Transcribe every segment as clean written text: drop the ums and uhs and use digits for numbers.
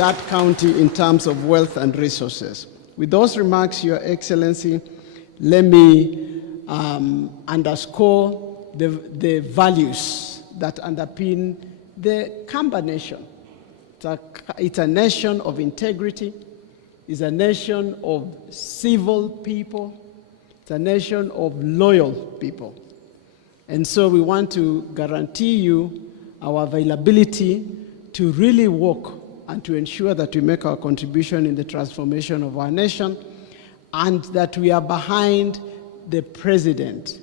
that county in terms of wealth and resources. With those remarks, Your Excellency, let me underscore the values that underpin the Kamba nation. It's a nation of integrity. It's a nation of civil people. It's a nation of loyal people. And so we want to guarantee you our availability to really work and to ensure that we make our contribution in the transformation of our nation, and that we are behind the president.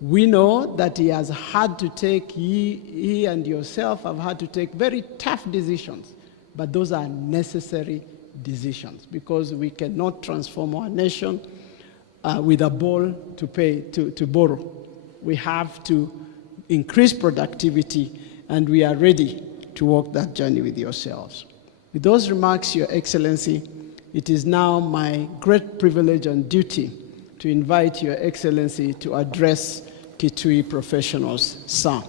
We know that he has had to take, he and yourself have had to take very tough decisions, but those are necessary decisions, because we cannot transform our nation with a ball to borrow. We have to increase productivity, and we are ready to walk that journey with yourselves. With those remarks, Your Excellency, it is now my great privilege and duty to invite Your Excellency to address Kitui professionals. Sir.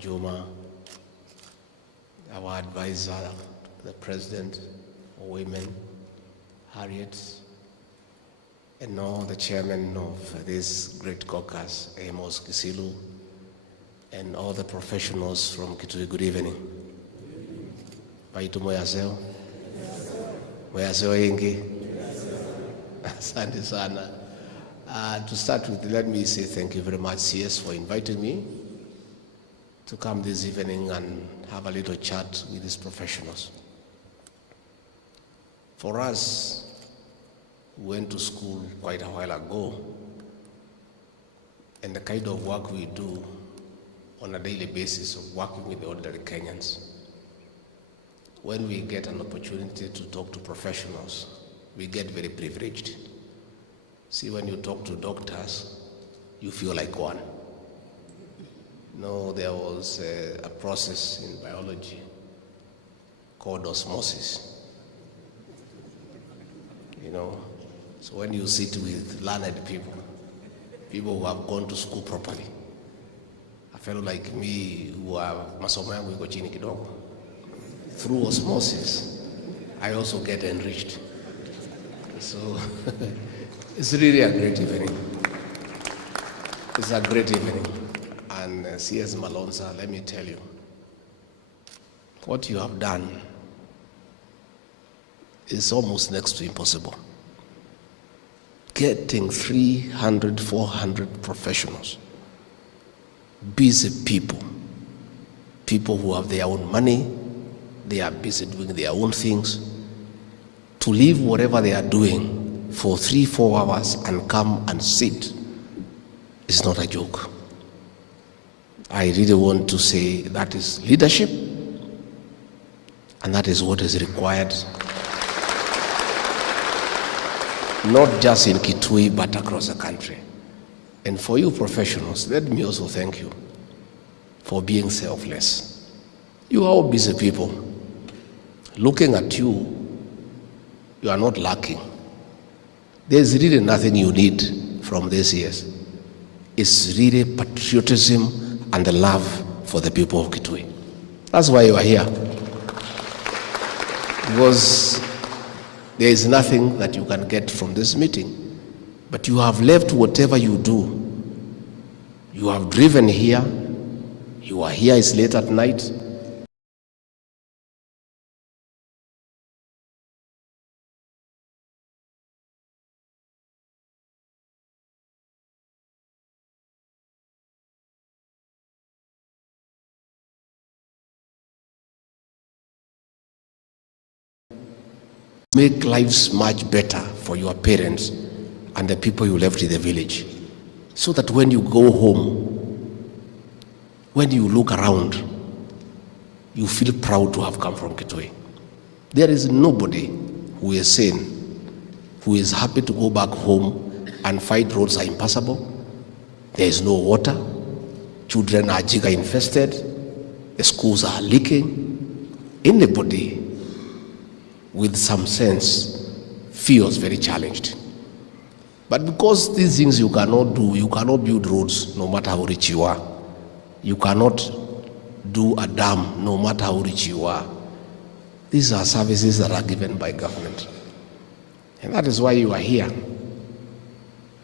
Juma, our advisor, the president of women, Harriet, and now the chairman of this great caucus, Amos Kisilu, and all the professionals from Kitui. Good evening. Baitu moyaseo? Moyaseo ingi? Asante sana. To start with, let me say thank you very much, CS, for inviting me to come this evening and have a little chat with these professionals. For us, we went to school quite a while ago, and the kind of work we do on a daily basis of working with the ordinary Kenyans, when we get an opportunity to talk to professionals, we get very privileged. See, when you talk to doctors, you feel like one. No, there was a process in biology called osmosis. You know, so when you sit with learned people, people who have gone to school properly, a fellow like me who have masomo yangu iko chini kidogo, through osmosis, I also get enriched. So it's really a great evening. It's a great evening. And CS Malonza, let me tell you, what you have done is almost next to impossible. Getting 300, 400 professionals, busy people, people who have their own money, they are busy doing their own things, to leave whatever they are doing for 3-4 hours and come and sit is not a joke. I really want to say that is leadership, and that is what is required, not just in Kitui, but across the country. And for you professionals, let me also thank you for being selfless. You are all busy people. Looking at you, you are not lacking. There's really nothing you need from this years. It's really patriotism and the love for the people of Kitui. That's why you are here. Because there is nothing that you can get from this meeting, but you have left whatever you do. You have driven here, you are here, it's late at night. Make lives much better for your parents and the people you left in the village, so that when you go home, when you look around, you feel proud to have come from Kitui. There is nobody who is sane, who is happy to go back home and find roads are impassable, there is no water, children are jigger infested, the schools are leaking. Anybody with some sense feels very challenged. But because these things you cannot do, you cannot build roads no matter how rich you are. You cannot do a dam no matter how rich you are. These are services that are given by government. And that is why you are here,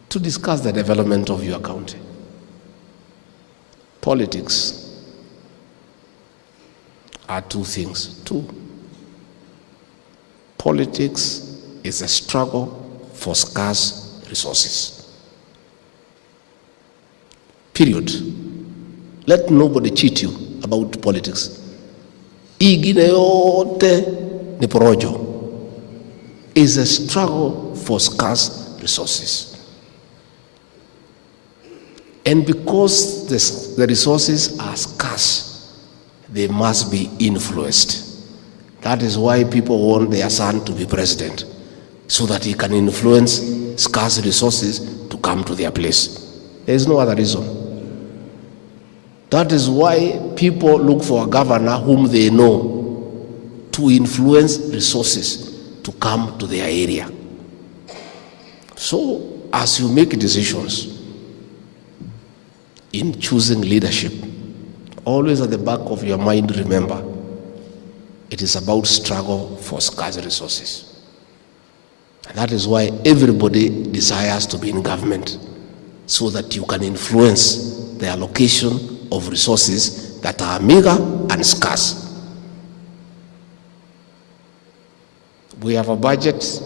to discuss the development of your county. Politics are two things. Politics is a struggle for scarce resources. Period. Let nobody cheat you about politics. Igine yote ni porojo. Is a struggle for scarce resources. And because the resources are scarce, they must be influenced. That is why people want their son to be president, so that he can influence scarce resources to come to their place. There is no other reason. That is why people look for a governor whom they know to influence resources to come to their area. So, as you make decisions in choosing leadership, always at the back of your mind, remember, it is about struggle for scarce resources. And that is why everybody desires to be in government, so that you can influence the allocation of resources that are meager and scarce. We have a budget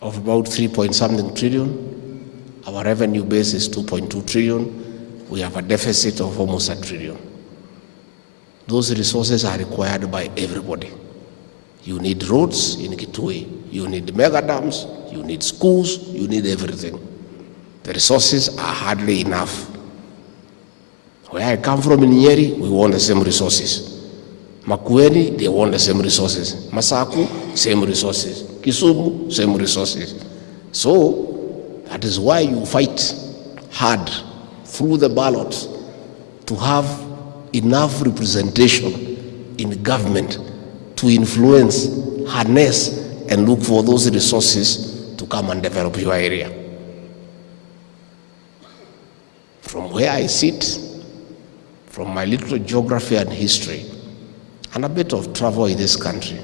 of about 3-point-something trillion. Our revenue base is 2.2 trillion. We have a deficit of almost $1 trillion. Those resources are required by everybody. You need roads in Kitui, you need mega dams, you need schools, you need everything. The resources are hardly enough. Where I come from in Nyeri, we want the same resources. Makueni, they want the same resources. Masaku, same resources. Kisumu, same resources. So, that is why you fight hard through the ballot to have enough representation in government to influence, harness, and look for those resources to come and develop your area. From where I sit, from my little geography and history, and a bit of travel in this country,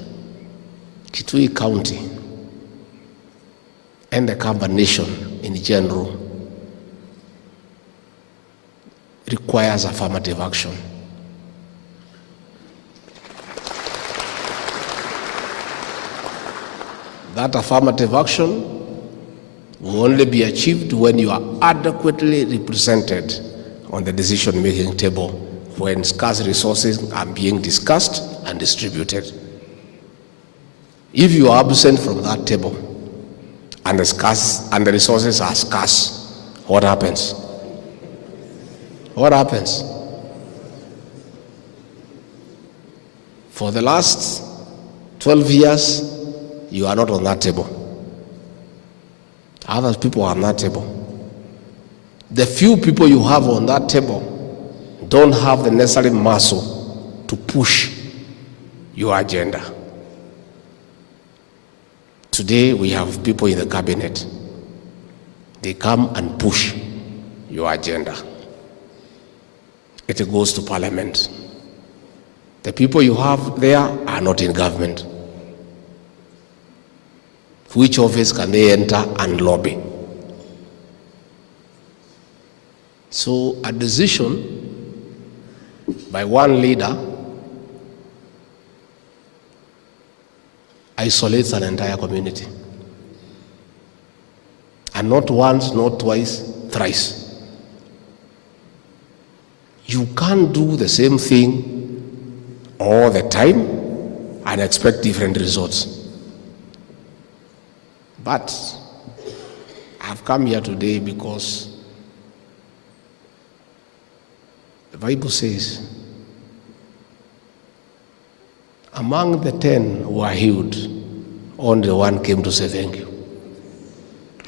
Kitui County and the Kamba Nation in general requires affirmative action. That affirmative action will only be achieved when you are adequately represented on the decision-making table, when scarce resources are being discussed and distributed. If you are absent from that table and the resources are scarce, what happens? What happens? For the last 12 years, you are not on that table. Other people are on that table. The few people you have on that table don't have the necessary muscle to push your agenda. Today we have people in the cabinet. They come and push your agenda. It goes to parliament. The people you have there are not in government. Which office can they enter and lobby? So a decision by one leader isolates an entire community. And not once, not twice, thrice. You can't do the same thing all the time and expect different results. But I've come here today because the Bible says, among the 10 who are healed, only one came to say thank you.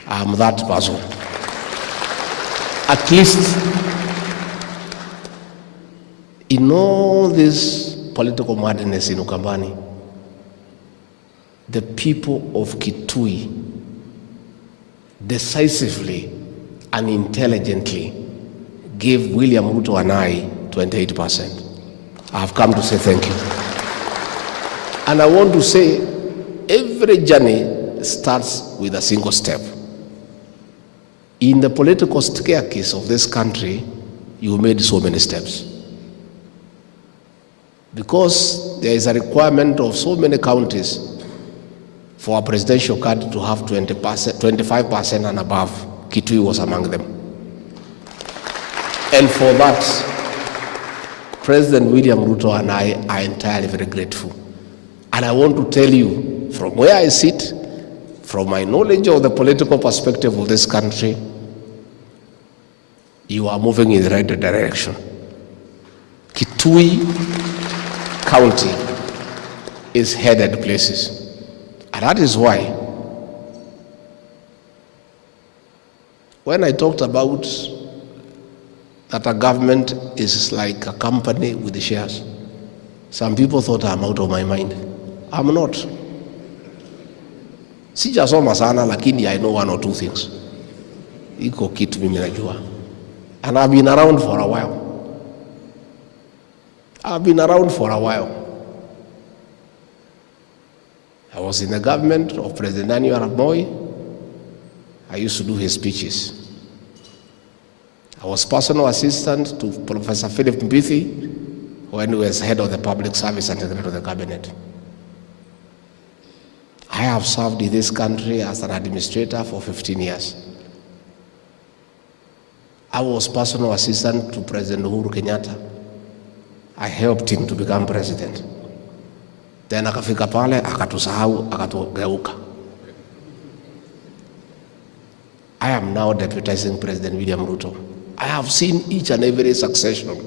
I'm that person. At least in all this political madness in Ukambani, the people of Kitui decisively and intelligently gave William Ruto and I 28%. I have come to say thank you. And I want to say every journey starts with a single step. In the political staircase of this country, you made so many steps. Because there is a requirement of so many counties for a presidential candidate to have 25% and above. Kitui was among them. And for that, President William Ruto and I are entirely very grateful. And I want to tell you, from where I sit, from my knowledge of the political perspective of this country, you are moving in the right direction. Kitui County is headed places. And that is why, when I talked about that a government is like a company with the shares, some people thought I'm out of my mind. I'm not. Sijasoma sana, lakini I know one or two things. Iko kitu mimi najua. And I've been around for a while. I was in the government of President Daniel Arap Moi. I used to do his speeches. I was personal assistant to Professor Philip Mbithi when he was head of the public service and head of the cabinet. I have served in this country as an administrator for 15 years. I was personal assistant to President Uhuru Kenyatta. I helped him to become president. Then akafika pale, akatusahau, akatugeuka. I am now deputizing President William Ruto. I have seen each and every succession.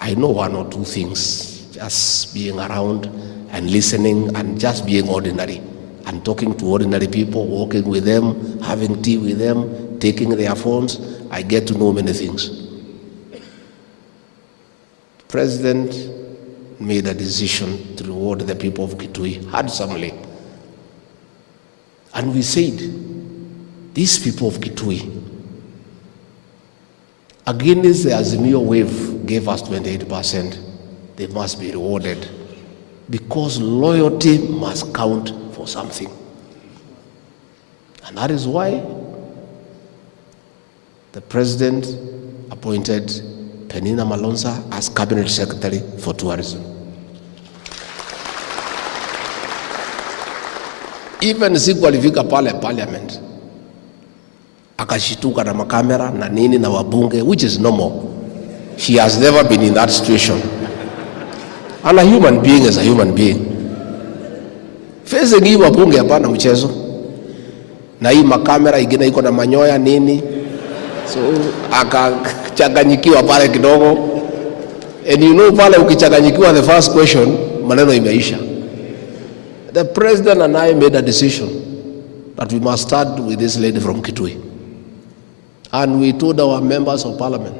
I know one or two things, just being around and listening and just being ordinary and talking to ordinary people, walking with them, having tea with them, taking their phones. I get to know many things. President made a decision to reward the people of Kitui handsomely. And we said, these people of Kitui, against the Azimio wave gave us 28%, they must be rewarded because loyalty must count for something. And that is why the president appointed Penina Malonza as cabinet secretary for tourism. Even siku alifika pale parliament, akashituka na makamera na nini na wabunge, which is normal. She has never been in that situation. And a human being is a human being. Facing hii wabunge hapana mchezo. Na hii makamera ingine iko na manyoya nini. So akachanganyikiwa pale kidogo. And you know pale ukichanganyikiwa the first question, maneno imeisha. The president and I made a decision that we must start with this lady from Kitui. And we told our members of parliament,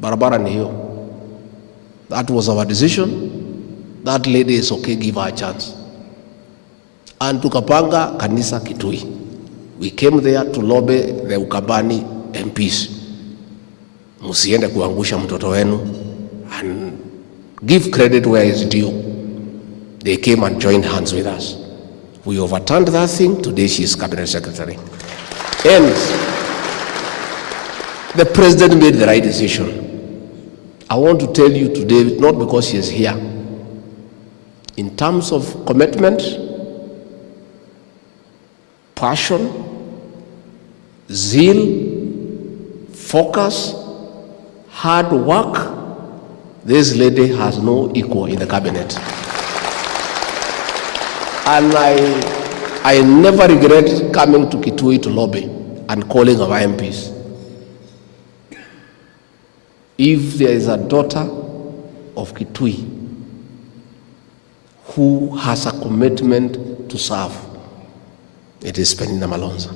barabara ni hiyo. That was our decision. That lady is okay, give her a chance. And tukapanga kanisa Kitui. We came there to lobby the Ukambani MPs. Musiende kuangusha mtoto wenu and give credit where is due. They came and joined hands with us. We overturned that thing. Today she is cabinet secretary. And the president made the right decision. I want to tell you today, not because she is here, in terms of commitment, passion, zeal, focus, hard work, this lady has no equal in the cabinet. And I never regret coming to Kitui to lobby and calling our MPs. If there is a daughter of Kitui who has a commitment to serve. It is Penina Malonza.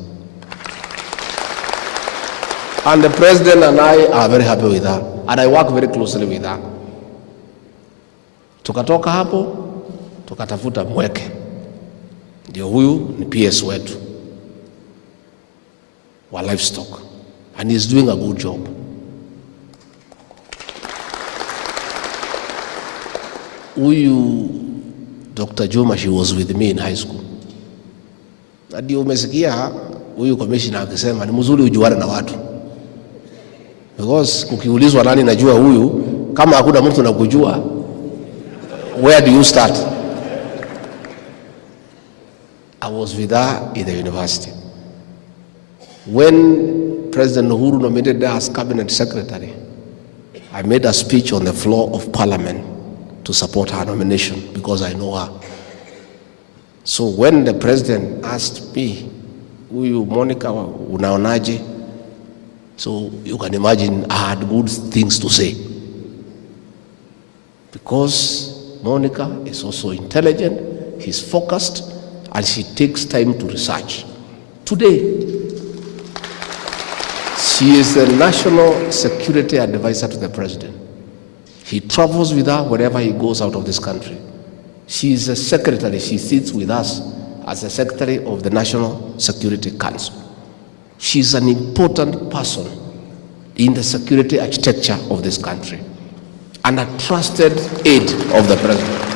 And the president and I are very happy with her. And I work very closely with her. Tukatoka hapo, tukatafuta mweke. Ndio huyu ni PS wetu wa livestock. And he's doing a good job. Huyu Dr. Juma, she was with me in high school. Na ndio umesikia huyu commissioner akisema ni mzuri ujuane na watu. Because ukiulizwa nani najua huyu, kama hakuna mtu nakujua, where do you start? I was with her in the university. When President Uhuru nominated her as cabinet secretary, I made a speech on the floor of parliament to support her nomination because I know her. So when the president asked me, huyu Monica unaonaje? So you can imagine I had good things to say. Because Monica is also intelligent, she's focused, and she takes time to research. Today, she is the national security advisor to the president. He travels with her wherever he goes out of this country. She is a secretary. She sits with us as the secretary of the National Security Council. She is an important person in the security architecture of this country and a trusted aide of the president.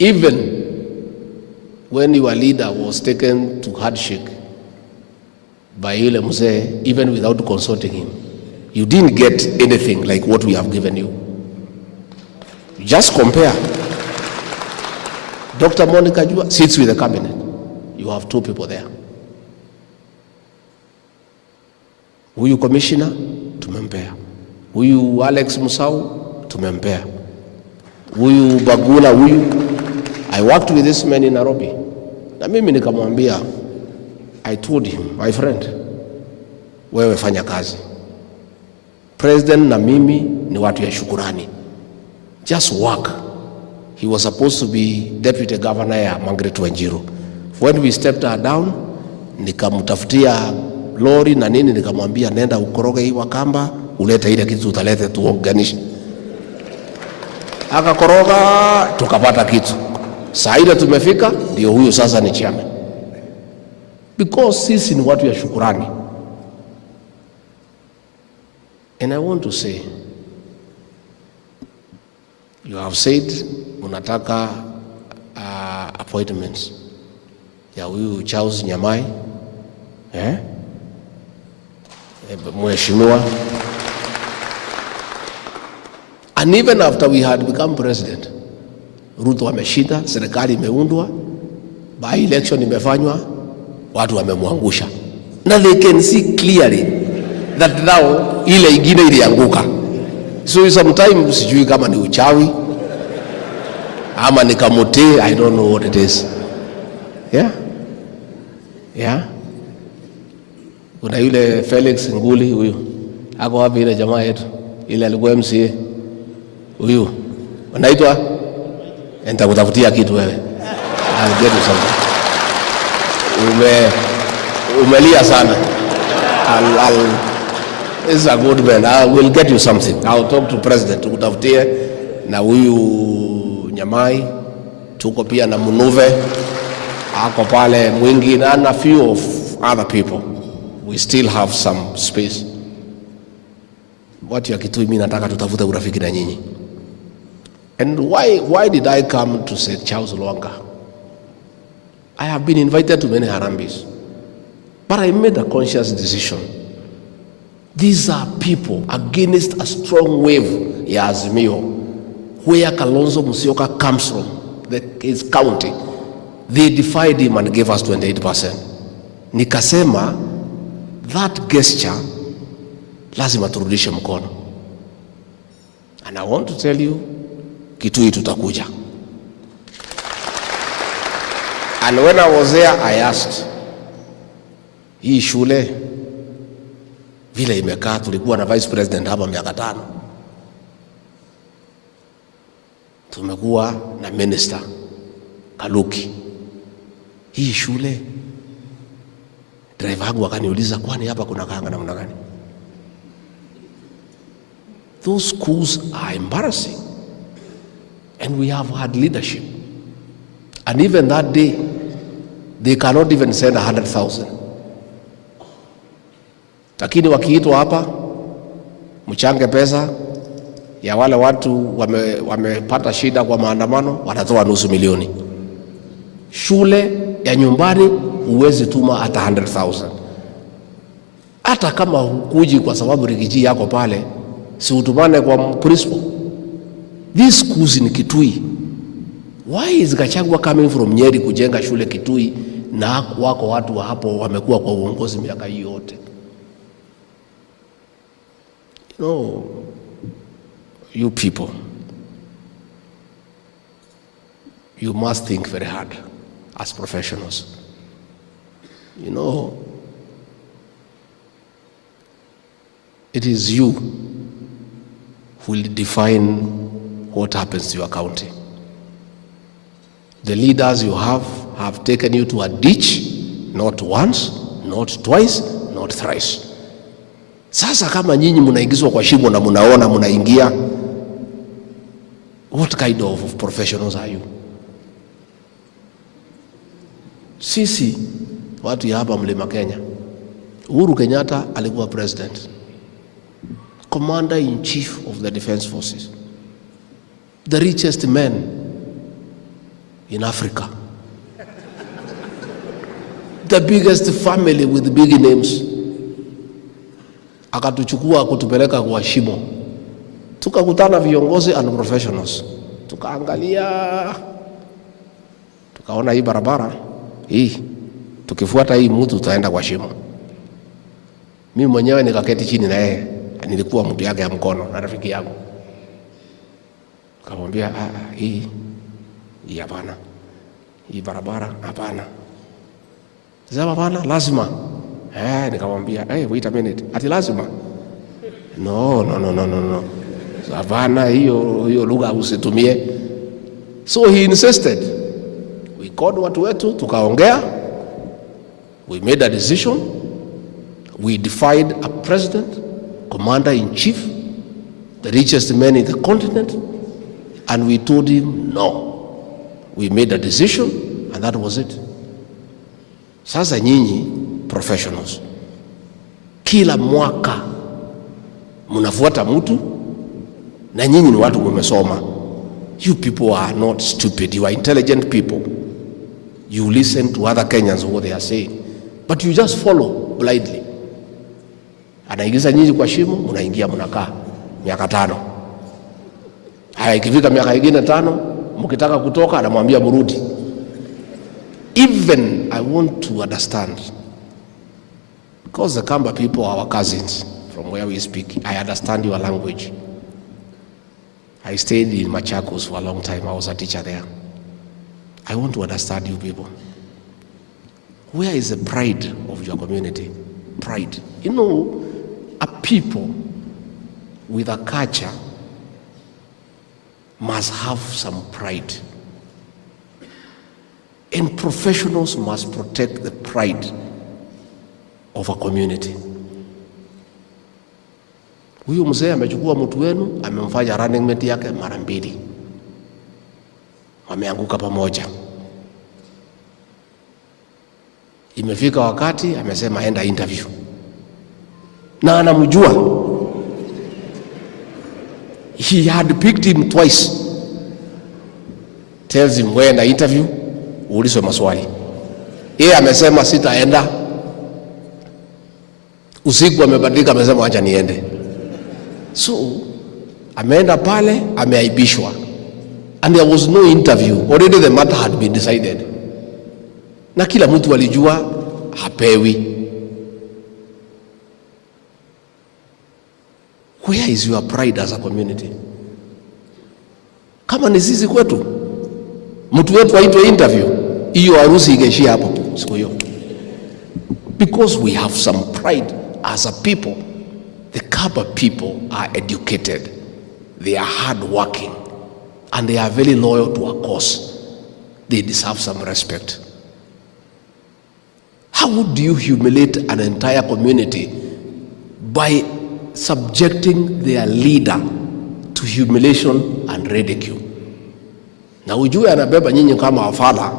Even when your leader was taken to handshake by Yule Mzee, even without consulting him, you didn't get anything like what we have given you. Just compare. Dr. Monica Jua sits with the cabinet. You have two people there. Huyu commissioner, tumempea. Huyu Alex Musau, tumempea. Huyu Bagula, huyu. I worked with this man in Nairobi. Na mimi nikamwambia, I told him, my friend, wewe fanya kazi. President na mimi ni watu ya shukurani. Just work. He was supposed to be deputy governor ya Margaret Wanjiru. When we stepped her down, nikamtafutia lori na nini, nikamwambia nenda ukoroge hii Wakamba, ulete ile kitu utalete tuorganize. Akakoroga, tukapata kitu. Saa ile tumefika, ndio huyo sasa ni chairman. Because sisi ni watu ya shukurani. And I want to say, you have said unataka appointments ya huyu Charles Nyamai, mheshimiwa. And even after we had become president, Ruto ameshinda, serikali imeundwa, by election imefanywa, watu wamemwangusha. Now they can see clearly that now ile ingine ilianguka. So sometimes sijui kama ni uchawi ama ni kamote, I don't know what it is. Yeah. Kuna yule Felix Nguli huyu. Ako wapi ile jamaa yetu? Ile alikuwa MCA. Huyu. Anaitwa? Nitakutafutia kitu wewe. I'll get you something. Umelia sana. This is a good man. I will get you something. I'll talk to president tukutafutie na huyu Nyamai, tuko pia na Munuve, ako pale Mwingi and a few of other people. We still have some space. Watu ya Kitui mimi nataka tutafute urafiki na nyinyi. And why did I come to St. Charles Lwanga? I have been invited to many Harambes, but I made a conscious decision. These are people against a strong wave ya Azimio, where Kalonzo Musyoka comes from, his county. They defied him and gave us 28%. Nikasema, that gesture, lazima turudishe mkono. And I want to tell you, Kitui tutakuja. And when I was there, I asked, hii shule, vile imekaa, tulikuwa na vice president hapa miaka 5. tumekuwa na minister Kaluki. Hii shule, driver wangu akaniuliza, kwani hapa kuna kaanga namna gani? Those schools are embarrassing, and we have had leadership, and even that day they cannot even send 100,000. Lakini wakiitwa hapa mchange pesa ya wale watu wamepata shida kwa maandamano, wanatoa nusu milioni. Shule ya nyumbani huwezi tuma hata 100,000. Hata kama hukuji kwa sababu Rigathi yako pale, si utumane kwa principal. These schools in Kitui, why is Gachagua coming from Nyeri kujenga shule Kitui na wako watu wa hapo wamekuwa kwa uongozi miaka hii yote? No, you people, you must think very hard as professionals. You know, it is you who will define what happens to your county. The leaders you have taken you to a ditch, not once, not twice, not thrice. Sasa kama nyinyi munaingizwa kwa shimo na munaona munaingia, what kind of professionals are you? Sisi watu ya hapa Mlima Kenya, Uhuru Kenyatta alikuwa president, commander in chief of the defense forces, the richest man in Africa, the biggest family with big names. Akatuchukua kutupeleka kwa shimo, tukakutana viongozi and professionals, tukaangalia, tukaona hii barabara hii, tukifuata hii mtu tutaenda kwa shimo. Mimi mwenyewe nikaketi chini na yeye, nilikuwa mtu yake ya mkono na rafiki yangu, nikamwambia hii hapana, hii barabara hapana. Sasa hapana, lazima. Nikamwambia, wait a minute, ati lazima? No. Hapana, hiyo lugha usitumie. So he insisted. We called watu wetu, tukaongea. We made a decision. We defied a president, commander in chief, the richest man in the continent, and we told him no. We made a decision, and that was it. Sasa nyinyi professionals, kila mwaka mnafuata mtu, na nyinyi ni watu mmesoma. You people are not stupid, you are intelligent people. You listen to other Kenyans what they are saying, but you just follow blindly. Anaingiza nyinyi kwa shimo, mnaingia mnakaa miaka 5. Haya, ikifika miaka ingine 5, mkitaka kutoka anamwambia mrudi. Even I want to understand, because the Kamba people are our cousins from where we speak. I understand your language. I stayed in Machakos for a long time. I was a teacher there. I want to understand you people. Where is the pride of your community? Pride. You know, a people with a culture must have some pride. And professionals must protect the pride of a community. Huyu mzee amechukua mtu wenu, amemfanya running mate yake mara 2. Wameanguka pamoja. Imefika wakati amesema enda interview. Na anamjua. He had picked him twice. Tells him when I interview, uulizwe maswali. Yeye amesema sitaenda. Usiku amebadilika, amesema acha niende. So ameenda pale, ameaibishwa, and there was no interview. Already the matter had been decided, na kila mtu alijua hapewi. Where is your pride as a community? Kama ni sisi kwetu, mtu wetu aitwe interview, hiyo harusi ingeishia hapo siku hiyo. Because we have some pride as a people. The Kaba people are educated. They are hard working. and they are very loyal to a cause, they deserve some respect. How would you humiliate an entire community by subjecting their leader to humiliation and ridicule? Na ujue anabeba nyinyi kama wafala.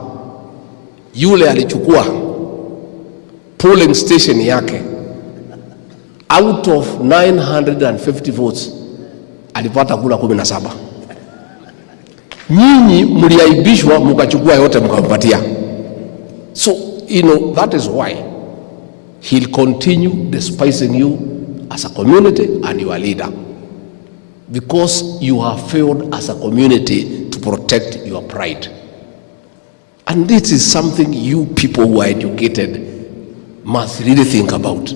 Yule alichukua polling station yake, out of 950 votes alipata kula 17. Nyinyi mliaibishwa mkachukua yote mkampatia. So that is why he'll continue despising you as a community and your leader, because you have failed as a community to protect your pride. And this is something you people who are educated must really think about.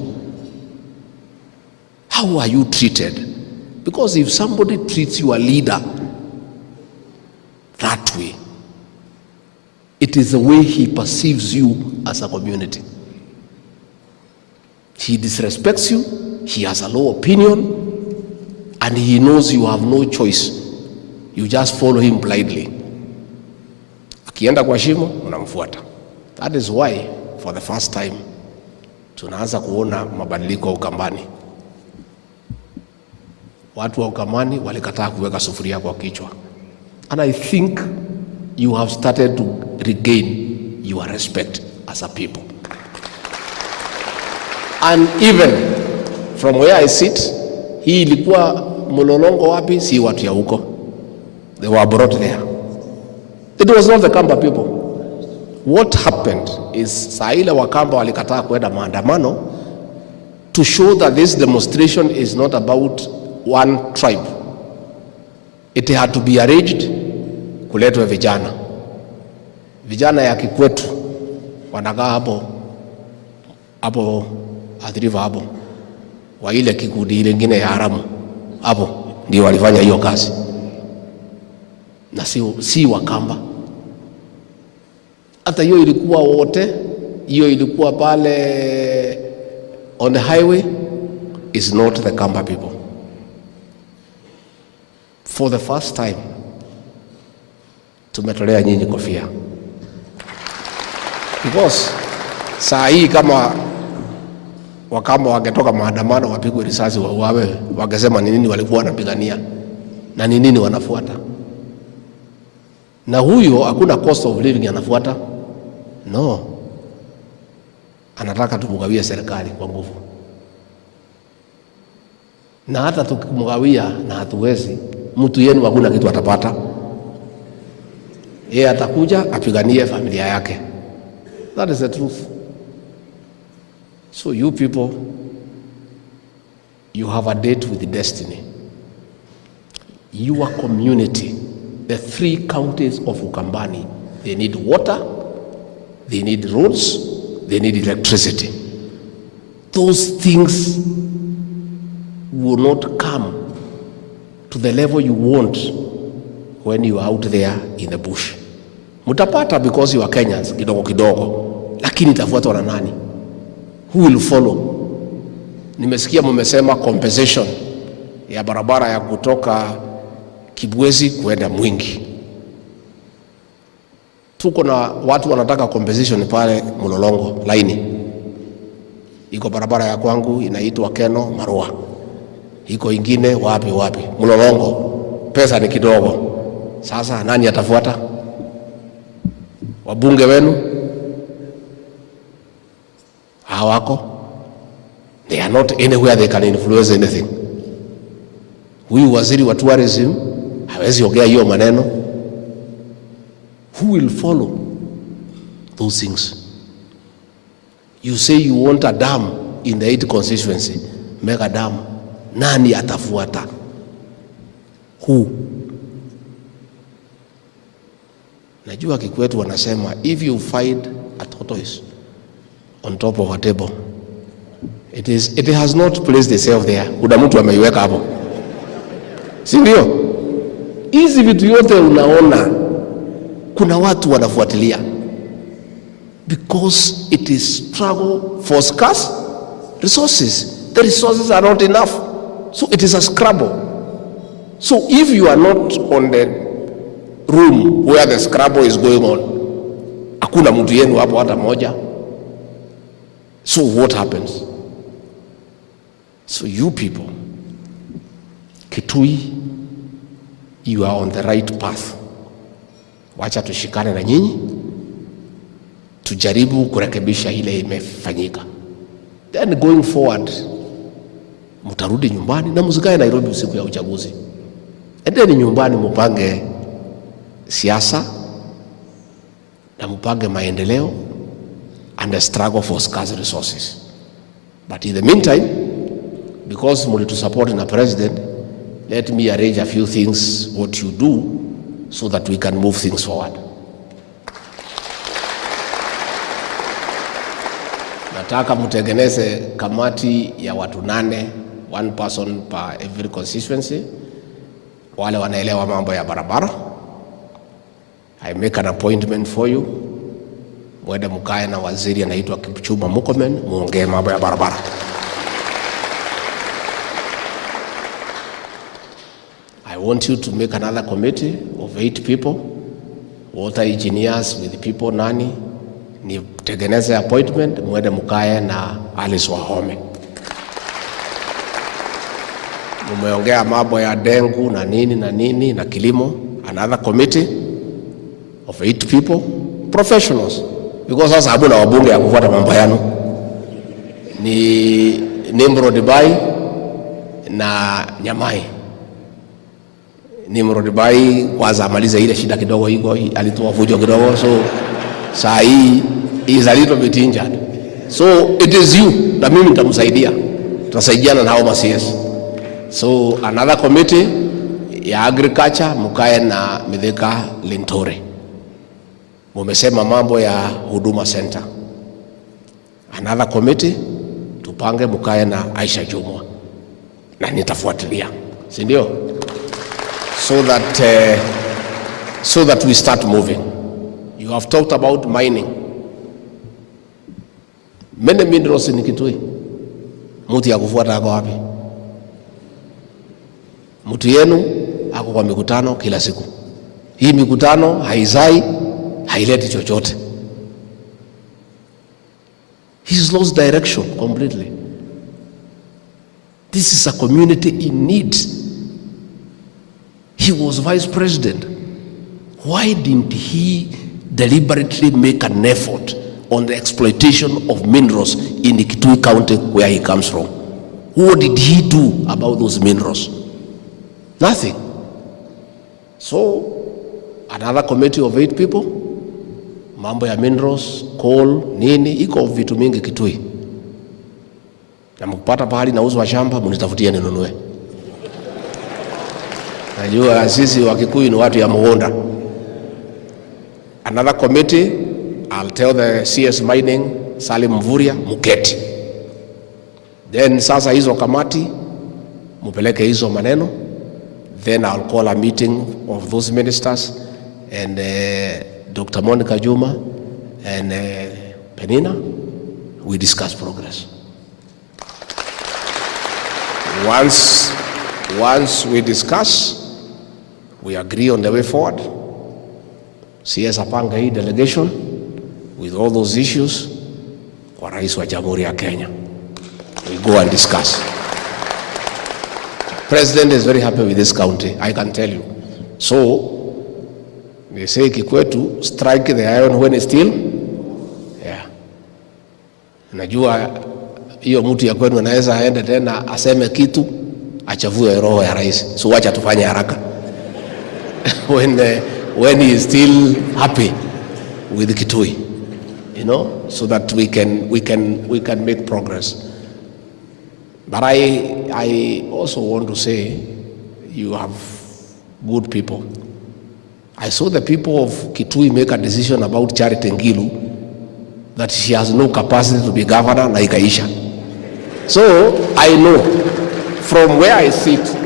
How are you treated? Because if somebody treats your leader that way, it is the way he perceives you as a community. He disrespects you, he has a low opinion, and he knows you have no choice. You just follow him blindly. Akienda kwa shimo, unamfuata. That is why, for the first time, tunaanza kuona mabadiliko Ukambani. Watu wa Ukambani walikataa kuweka sufuria kwa kichwa. And I think you have started to regain your respect as a people. And even from where I sit, hii ilikuwa mlolongo wapi, si watu ya huko. They were brought there. It was not the Kamba people. What happened is saa ile Wakamba walikataa kwenda maandamano to show that this demonstration is not about one tribe. It had to be arranged, kuletwe vijana. Vijana ya Kikwetu wanakaa hapo adriva hapo, wa ile kikundi ile ngine ya haramu hapo ndio walifanya hiyo kazi, na si Wakamba. Hata hiyo ilikuwa wote, hiyo ilikuwa pale on the highway, is not the Kamba people. For the first time, tumetolea nyinyi kofia. Because saa hii kama Wakamba wangetoka maandamano wapigwe risasi wauawe, wangesema ni nini walikuwa wanapigania na ni nini wanafuata. Na huyo hakuna cost of living anafuata. No. Anataka tumgawia serikali kwa nguvu. Na hata tukimgawia na hatuwezi, mtu yenu hakuna kitu atapata. Yeye atakuja apiganie familia yake. That is the truth. So you people, you have a date with the destiny. Your community, the 3 counties of Ukambani, they need water, they need roads, they need electricity. Those things will not come to the level you want when you are out there in the bush. Mutapata because you are Kenyans, kidogo kidogo, lakini itafuatwa na nani? Who will follow? Nimesikia mmesema compensation ya barabara ya kutoka Kibwezi kwenda Mwingi. Tuko na watu wanataka compensation pale Mlolongo laini. Iko barabara ya kwangu inaitwa Keno Marua. Iko ingine wapi Mlolongo. Pesa ni kidogo. Sasa nani atafuata? Wabunge wenu hawako. They are not anywhere they can influence anything. Huyu waziri wa tourism hawezi ongea hiyo maneno. Who will follow those things? You say you want a dam in the 8th constituency, make a dam. Nani atafuata? Who? Najua Kikwetu wanasema, if you find a tortoise on top of a table, it has not placed itself there. Kuna mtu ameiweka hapo. Si ndio? Hizi vitu yote unaona kuna watu wanafuatilia, because it is struggle for scarce resources. The resources are not enough, so it is a scramble. So if you are not on the room where the scrabble is going on. Hakuna mtu yenu hapo hata moja. So what happens? So you people, Kitui, you are on the right path. Wacha tushikane na nyinyi, tujaribu kurekebisha ile imefanyika. Then going forward, mutarudi nyumbani na msikae Nairobi usiku ya uchaguzi. Endeni nyumbani mupange siasa na mupange maendeleo and the struggle for scarce resources. But in the meantime, because muli to support in a president, let me arrange a few things what you do so that we can move things forward. Nataka mutengeneze kamati ya watu 8, 1 person per every constituency, wale wanaelewa mambo ya barabara. I make an appointment for you. Mwende mkae na waziri anaitwa Kipchumba Murkomen, muongee mambo ya barabara. I want you to make another committee of 8 people, water engineers with people nani, ni tegeneze appointment, mwende mkae na Alice Wahome. Mumeongea mambo ya dengu na nini na kilimo, another committee of 8 people, professionals, because sasa hamuna wabunge ya kufuata mambo yanu. Ni Nimrod Bai na Nyamai. Nimrod Bai kwanza amaliza ile shida kidogo iko, alitoa fujo kidogo, so saa hii is a little bit injured. So it is you, na mimi nitamsaidia, tutasaidiana na hao CS. So another committee ya agriculture, mukae na Mithika Lintore. Mumesema mambo ya huduma center. Another committee tupange mukae na Aisha Jumwa, na nitafuatilia, si ndio? So that we start moving. You have talked about mining. Many minerals in Kitui. Muti ya kufuata ako wapi? Mutu yenu ako kwa mikutano kila siku. Hii mikutano haizai, haileti chochote. He's lost direction completely. This is a community in need. He was vice president. Why didn't he deliberately make an effort on the exploitation of minerals in the Kitui County where he comes from? What did he do about those minerals? Nothing. So, another committee of 8 people, mambo ya minerals, coal, nini, iko vitu mingi Kitui. Na mkipata pahali nauzwa shamba, munitafutia ninunue. Najua sisi wa Kikuyu ni watu ya muonda. Another committee, I'll tell the CS Mining, Salim Mvuria, muketi. Then sasa hizo kamati, mupeleke hizo maneno. Then I'll call a meeting of those ministers and Dr. Monica Juma and Penina. We discuss progress. Once we discuss, we agree on the way forward. CS apanga hii delegation with all those issues kwa rais wa Jamhuri ya Kenya. We go and discuss. President is very happy with this county, I can tell you. So, they say Kikwetu, strike the iron when it's still. Yeah. Najua hiyo mtu ya kwenu anaweza aende tena aseme kitu achavue roho ya rais. So wacha tufanye haraka. When he is still happy with Kitui, you know, so that we can make progress. But I also want to say, you have good people. I saw the people of Kitui make a decision about Charity Ngilu that she has no capacity to be governor na ikaisha. So I know from where I sit,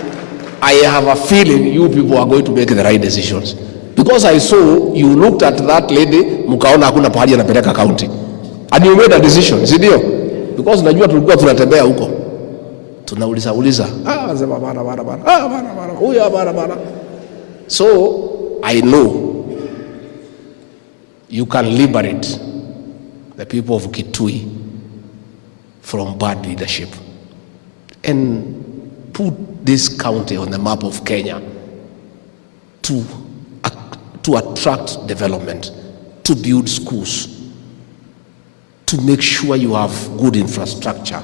I have a feeling you people are going to make the right decisions. Because I saw you looked at that lady, mukaona hakuna pahali anapeleka county. And you made a decision, si ndio? Because najua tulikuwa tunatembea huko. Tunauliza, sema bana. Huyo bana. So I know you can liberate the people of Kitui from bad leadership and put this county on the map of Kenya to attract development, to build schools, to make sure you have good infrastructure,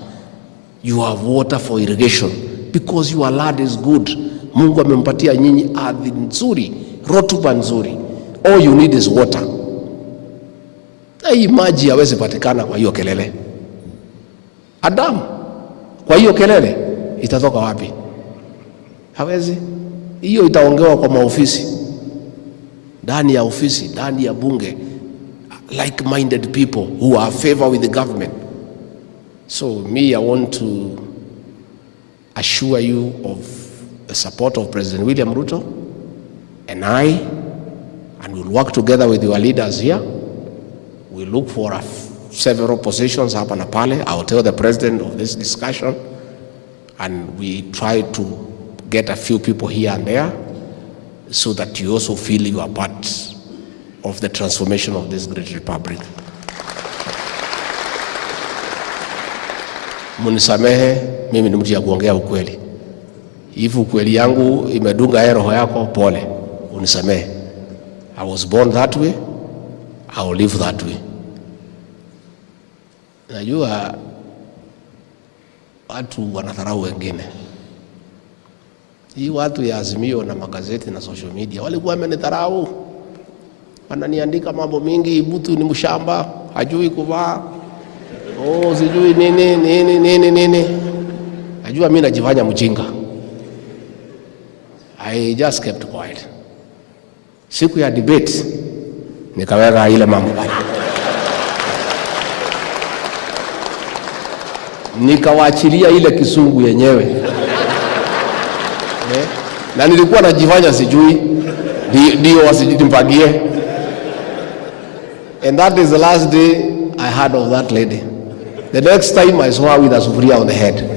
you have water for irrigation, because your land is good. Mungu amempatia nyinyi ardhi nzuri, rotuba nzuri. All you need is water. Hii maji hawezi patikana kwa hiyo kelele. Adam, kwa hiyo kelele itatoka wapi? Hawezi. Hiyo itaongewa kwa maofisi, ndani ya ofisi, ndani ya bunge, like-minded people who are favor with the government. So me, I want to assure you of the support of President William Ruto and we'll work together with your leaders here. We look for several positions hapa na pale. I'll tell the president of this discussion, and we try to get a few people here and there so that you also feel you are part of the transformation of this great republic. Munisamehe, mimi ni mtu ya kuongea ukweli. If ukweli yangu imedunga roho yako, pole, unisamehe. I was born that way, I will live that way. Najua watu wanadharau wengine. Hii watu ya Azimio na magazeti na social media walikuwa wamenidharau. Wananiandika mambo mingi, mtu ni mshamba, hajui kuvaa. Sijui nini. Najua mimi najifanya mjinga. I just kept quiet. Siku ya debate nikaweka ile mambo pale. Nikawaachilia ile kisungu yenyewe. Na nilikuwa najifanya sijui, ndio wasijimpangie. And that is the last day I heard of that lady. The next time I saw her with a sufuria on the head.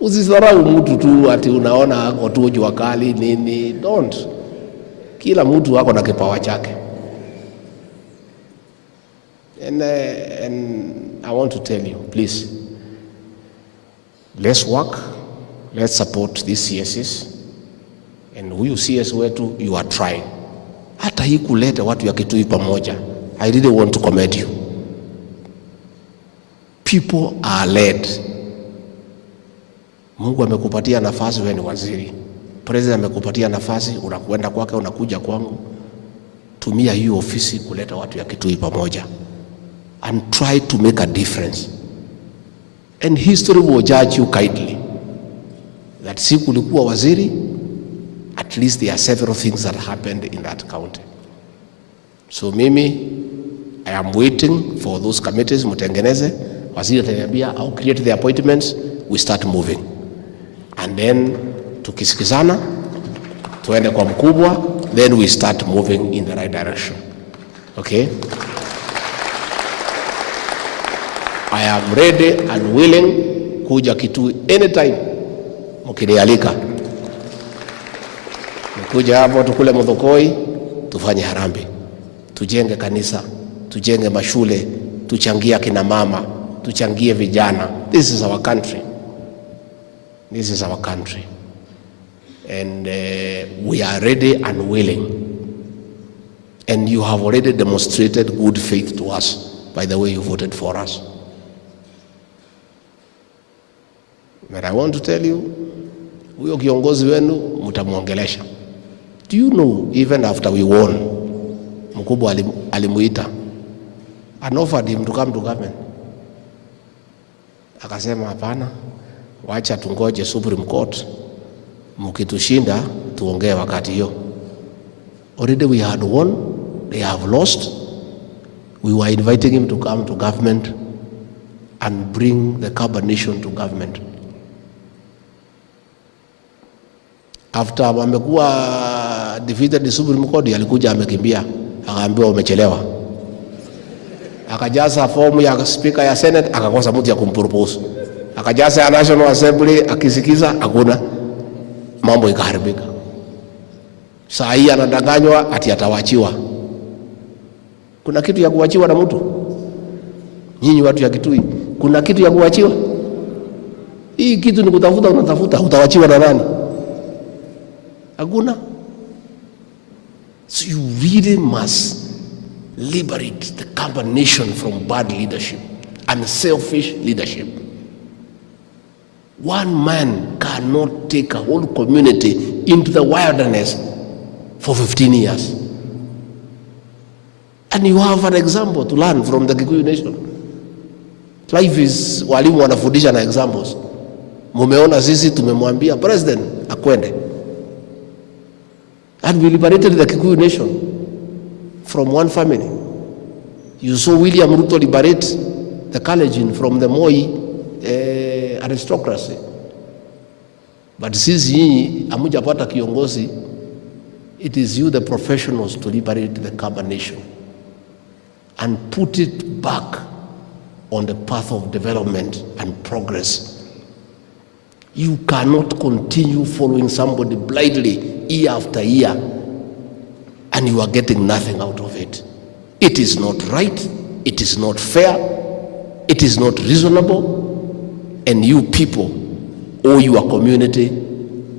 Usisarau mtu tu ati unaona ako tu jua kali nini. Don't. Kila mtu wako na kipawa chake. And I want to tell you, please, let's work, let's support these CSs. And huyu CS wetu, you are trying. Hata hii kuleta watu ya Kitui pamoja, I really want to commend you. People are led. Mungu amekupatia nafasi, wewe ni waziri. President amekupatia nafasi, unakwenda kwake, unakuja kwangu. Tumia hiyo ofisi kuleta watu ya Kitui pamoja. And try to make a difference. And history will judge you kindly. That siku ulikuwa waziri, at least there are several things that happened in that county. So mimi, I am waiting for those committees mutengeneze. Waziri ataniambia, I'll create the appointments, we start moving. And then tukisikizana, tuende kwa mkubwa, then we start moving in the right direction. Okay? I am ready and willing kuja Kitui anytime mkinialika. Nikuja hapo tukule mudhokoi, tufanye harambee. Tujenge kanisa, tujenge mashule, tuchangie kina mama, tuchangie vijana. This is our country. This is our country. And we are ready and willing. And you have already demonstrated good faith to us by the way you voted for us. But I want to tell you, huyo kiongozi wenu mtamuongelesha. Do you know, even after we won, mkubwa alimuita, and offered him to come to government. Akasema hapana, wacha tungoje Supreme Court, mkitushinda tuongee wakati hiyo. Already we had won, they have lost. We were inviting him to come to government and bring the Kaaba nation to government. After amekuwa defeated the Supreme Court, alikuja amekimbia, akaambiwa umechelewa. Akajaza fomu ya speaker ya Senate, akakosa mtu ya kumpropose. Akajaza ya National Assembly, akisikiza hakuna, mambo ikaharibika. Saa hii anadanganywa ati atawachiwa. Kuna kitu ya kuwachiwa na mtu? Nyinyi watu ya Kitui, kuna kitu ya kuwachiwa? Hii kitu ni kutafuta, unatafuta, utawachiwa na nani? Hakuna. So you really must liberate the Kamba nation from bad leadership and selfish leadership. One man cannot take a whole community into the wilderness for 15 years. And you have an example to learn from the Kikuyu nation. Life is, walimu wanafundisha na examples. Mumeona sisi tumemwambia president akwende. And we liberated the Kikuyu nation from one family. You saw William Ruto liberate the Kalenjin from the Moi aristocracy. But since nyinyi hamujapata kiongozi, it is you the professionals to liberate the Kamba nation and put it back on the path of development and progress. You cannot continue following somebody blindly year after year and you are getting nothing out of it. It is not right, it is not fair, it is not reasonable, and you people owe your community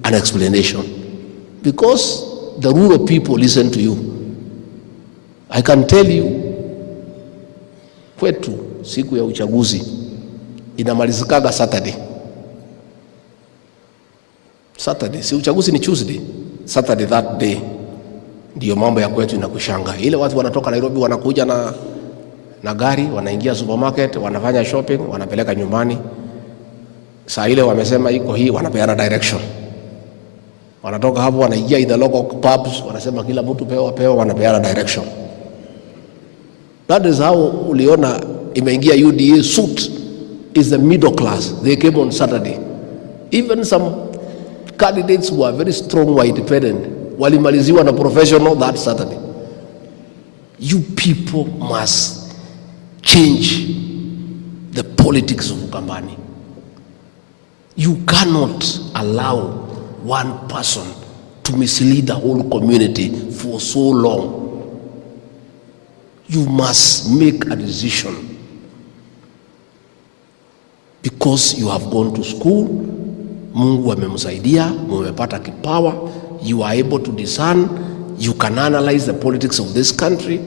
an explanation. Because the rural people listen to you. I can tell you, kwetu siku ya uchaguzi inamalizikaga Saturday. Saturday, si uchaguzi ni Tuesday. Saturday that day ndio mambo ya kwetu inakushanga. Ile watu wanatoka Nairobi wanakuja na gari, wanaingia supermarket, wanafanya shopping, wanapeleka nyumbani. Saa ile wamesema iko hii, wanapeana direction. Wanatoka hapo wanaingia in the local pubs, wanasema kila mtu pewa, wanapeana direction. That is how uliona imeingia UDA suit is the middle class. They came on Saturday. Even some candidates who are very strong were independent. Walimaliziwa na professional that Saturday. You people must change the politics of Ukambani. You cannot allow one person to mislead the whole community for so long. You must make a decision. Because you have gone to school, Mungu amemsaidia, mumepata kipawa, you are able to discern, you can analyze the politics of this country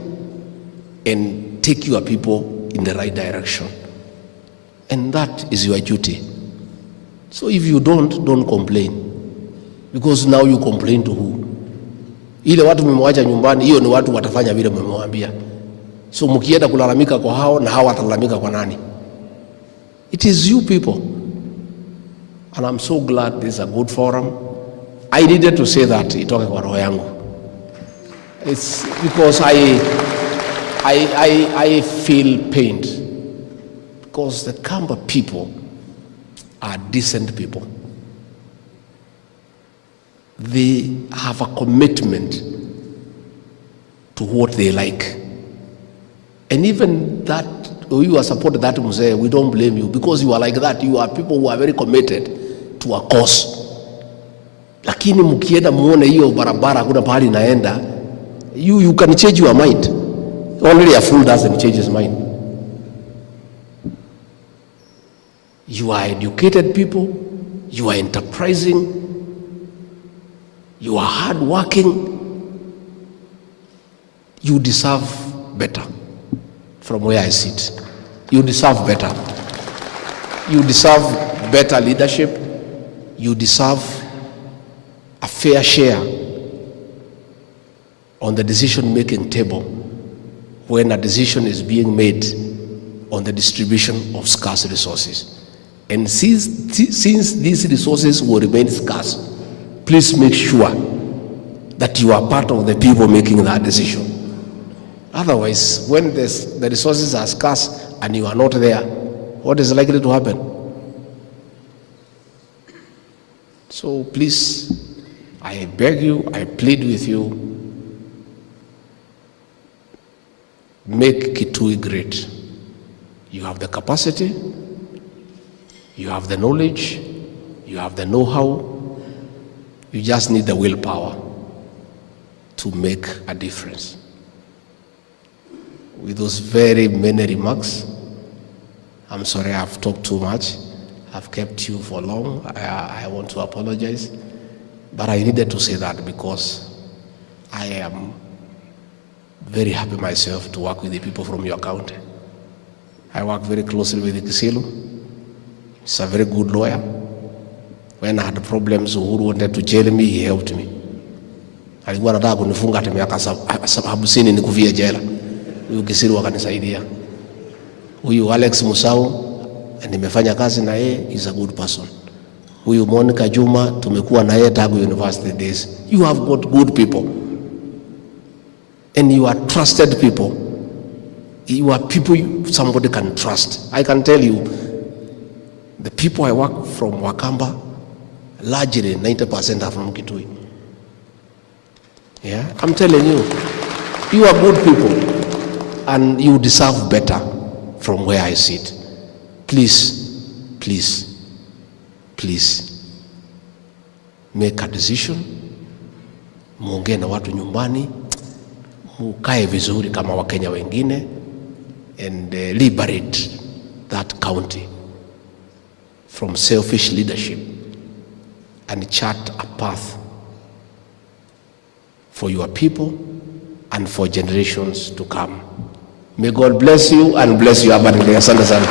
and take your people in the right direction. And that is your duty. So if you don't complain. Because now you complain to who? Ile watu mmewacha nyumbani, hiyo ni watu watafanya vile mmemwambia. So mkienda kulalamika kwa hao na hao watalalamika kwa nani? It is you people. And I'm so glad this is a good forum. I needed to say that itoke kwa roho yangu. It's because I feel pained. Because the Kamba people are decent people. They have a commitment to what they like. And even that, you are supporting that mzee, we don't blame you because you are like that. You are people who are very committed to a cause. Lakini mkienda muone hiyo barabara kuna pahali naenda, you can change your mind. Only a fool doesn't change his mind. You are educated people, you are enterprising, you are hardworking. You deserve better. From where I sit, you deserve better. You deserve better leadership. You deserve a fair share on the decision-making table when a decision is being made on the distribution of scarce resources. And since these resources will remain scarce, please make sure that you are part of the people making that decision. Otherwise, when the resources are scarce and you are not there, what is likely to happen? So please, I beg you, I plead with you, make Kitui great. You have the capacity, you have the knowledge, you have the know-how, you just need the willpower. to make a difference. With those very many remarks, I'm sorry I've talked too much. I've kept you for long. I want to apologize. But I needed to say that because I am very happy myself to work with the people from your county. I work very closely with Kisilu. He's a very good lawyer. When I had problems, Uhuru wanted to jail me, he helped me. Alikuwa anataka kunifunga hata miaka 50 nikufie jela. Huyu Kisilu akanisaidia. Huyu Alex Musau, nimefanya kazi na yeye, is a good person. Huyu Monica Juma, tumekuwa na yeye tangu university days. You have got good people. And you are trusted people. You are people somebody can trust. I can tell you, the people I work from Wakamba, largely 90% are from Kitui. Yeah, I'm telling you, you are good people and you deserve better from where I sit. Please, please, please, make a decision. Muongee na watu nyumbani, mukae vizuri kama Wakenya wengine, and liberate that county from selfish leadership and chart a path for your people and for generations to come. May God bless you and bless you abundantly. Asante sana.